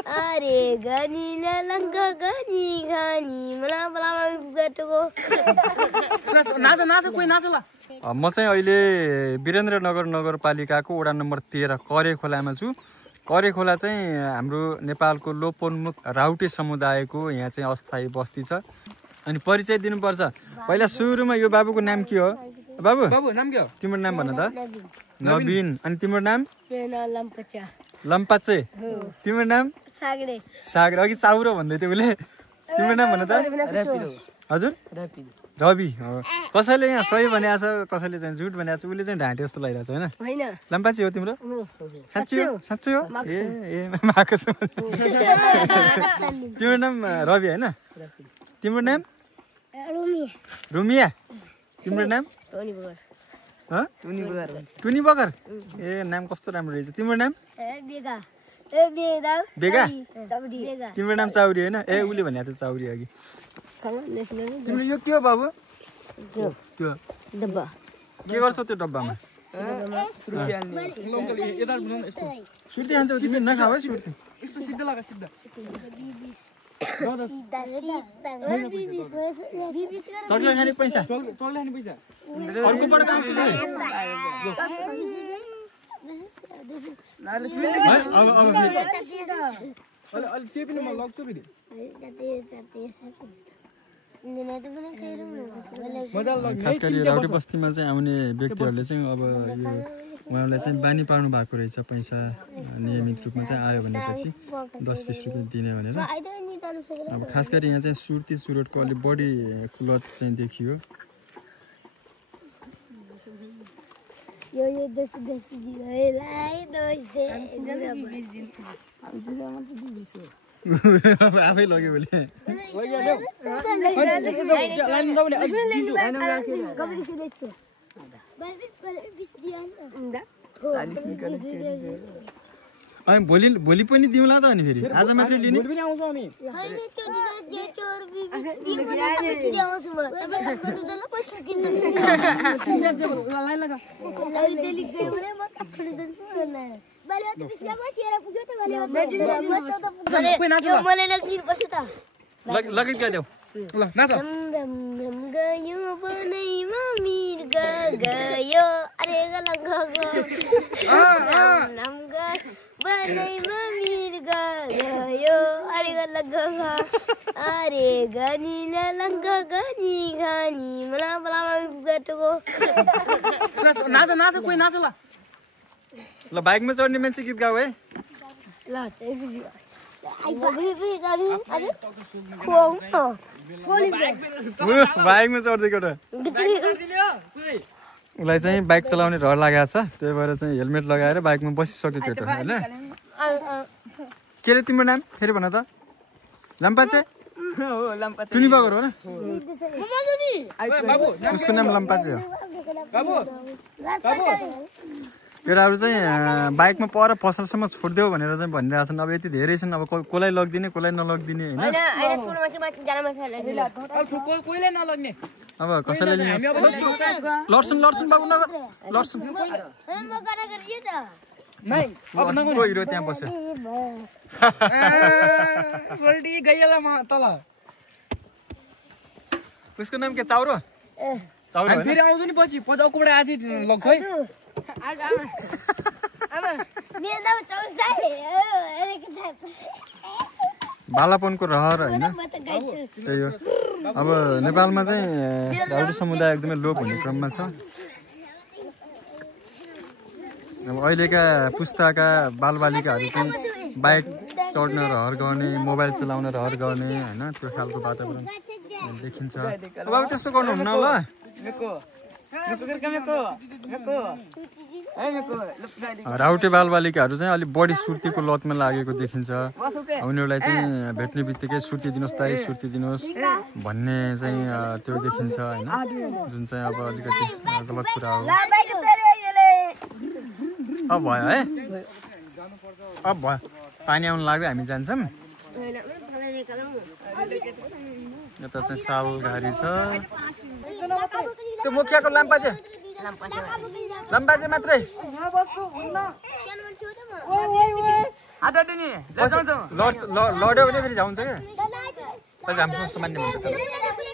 अरे गनी लंग गनी गनी मला बलामा गटको नाच नाच कोही नाच ल। म चाहिँ अहिले वीरेन्द्रनगर नगरपालिकाको वडा नम्बर 13 करे खोलामा छु। करे खोला चाहिँ हाम्रो नेपालको लोपोन्मुख राउटे समुदायको यहाँ चाहिँ अस्थायी बस्ती छ। अनि परिचय दिनुपर्छ। पहिला सुरुमा यो बाबुको नाम के हो? बाबु नाम के हो? तिम्रो नाम भन त। नवीन। अनि तिम्रो नाम? लम्पाचे। तिम्रो नाम? सागरे। सागरे। अघि चाउरो भन्दै थियो उसले। तिम्रो नाम भन त। हजुर? रवि। कसैले यहाँ सही भनेको छ, कसैले चाहिँ झुट भनेको छ। उसले चाहिँ ढाँटे जस्तो लागिरहेको छ होइन? लम्पाचे हो तिम्रो? साँच्चै हो? साँच्चै हो? ए माको छ। तिम्रो नाम रवि होइन? तिम्रो नाम? रुमिया। तिम्रो नाम? टुनी बगर। ए नाम कस्तो राम्रो रहेछ। तिम्रो नाम? बेगा। तिम्रो नाम चाउरी होइन? ए उसले भनेको थियो चाउरी अघि। तिम्रो यो के हो बाबु? त्यो डब्बा के गर्छौ त्यो डब्बामा? सुर्ती खान्छौ तिमी? नखाऊ है सुर्ती। यस्तो सिधा लगा सिधा। चक्लेट खाने पैसा? चक्लेट खाने पैसा अर्कोबाट कहाँ छ? अलि त्यो पनि म लग्छु फेरि। खास गरी राउटे बस्तीमा चाहिँ आउने व्यक्तिहरूले चाहिँ अब यो उहाँहरूलाई चाहिँ बानी पार्नु भएको रहेछ पैसा नियमित रूपमा चाहिँ आयो भनेपछि 10-20 रुपियाँ दिने भनेर। अब खास गरी यहाँ चाहिँ सुर्ती चुरोटको अलिक बढी कुलत चाहिँ देखियो। आफै लग्यो उसले। अनि भोलि पनि दिउँला त अनि फेरि? आज मात्रै लिने? पनि आउँछौँ हामी। लगेच क्या देऊ ल नाच। गयो बनैमा मिर्ग गयो अरे गलंग बनैमा मिर्ग गयो अरे गलंग अरे गनी लंग गनी गनी मला बलामा गटको नाच नाच कोही नाच ल। ल बाइकमा चढ्ने मान्छे गीत गाऊ है। ल बाइकमा चढ्दै केटा उसलाई चाहिँ बाइक चलाउने रहर लागेको छ। त्यही भएर चाहिँ हेलमेट लगाएर बाइकमा बसिसक्यो केटा होइन? के अरे तिम्रो नाम फेरि भन त? लम्पाचे? टुनी बगर हो न? उसको नाम लम्पाचे हो। केटाहरू चाहिँ बाइकमा पर पसलसम्म छोडिदेऊ भनेर चाहिँ भनिरहेको छन्। अब यति धेरै छन्, अब कसलाई लगिदिने कसलाई नलगिदिने होइन? अब कसैले लड्छन् बाबु नगर लड्छन्। को हिरो त्यहाँ बस्यो? उसको नाम के? चाउरो? चाउरो फेरि आउँछु नि पछि पजाउकोबाट आज लग्छ है। बालापनको रहर होइन? त्यही हो। अब नेपालमा चाहिँ राउटे समुदाय एकदमै लोप हुने क्रममा छ। अब अहिलेका पुस्ताका बालबालिकाहरू चाहिँ बाइक चढ्न रहर गर्ने, मोबाइल चलाउन रहर गर्ने होइन? त्यो खालको वातावरण देखिन्छ। अब त्यस्तो गर्नुहुन्न ल। राउटे बालबालिकाहरू चाहिँ अलिक बढी सुर्तीको लतमा लागेको देखिन्छ। उनीहरूलाई चाहिँ भेट्ने बित्तिकै सुर्ती दिनुहोस् ताई सुर्ती दिनुहोस् भन्ने चाहिँ त्यो देखिन्छ होइन? जुन चाहिँ अब अलिकति गलत कुरा हो। अब भयो है? अब भयो, पानी आउनु लाग्यो, हामी जान्छौँ। यता चाहिँ सालघारी छ। त्यो मुखियाको लाम्पाचे मात्रै लड्यो भने फेरि जान्छ क्या हामीसँग सामान्य भन्दा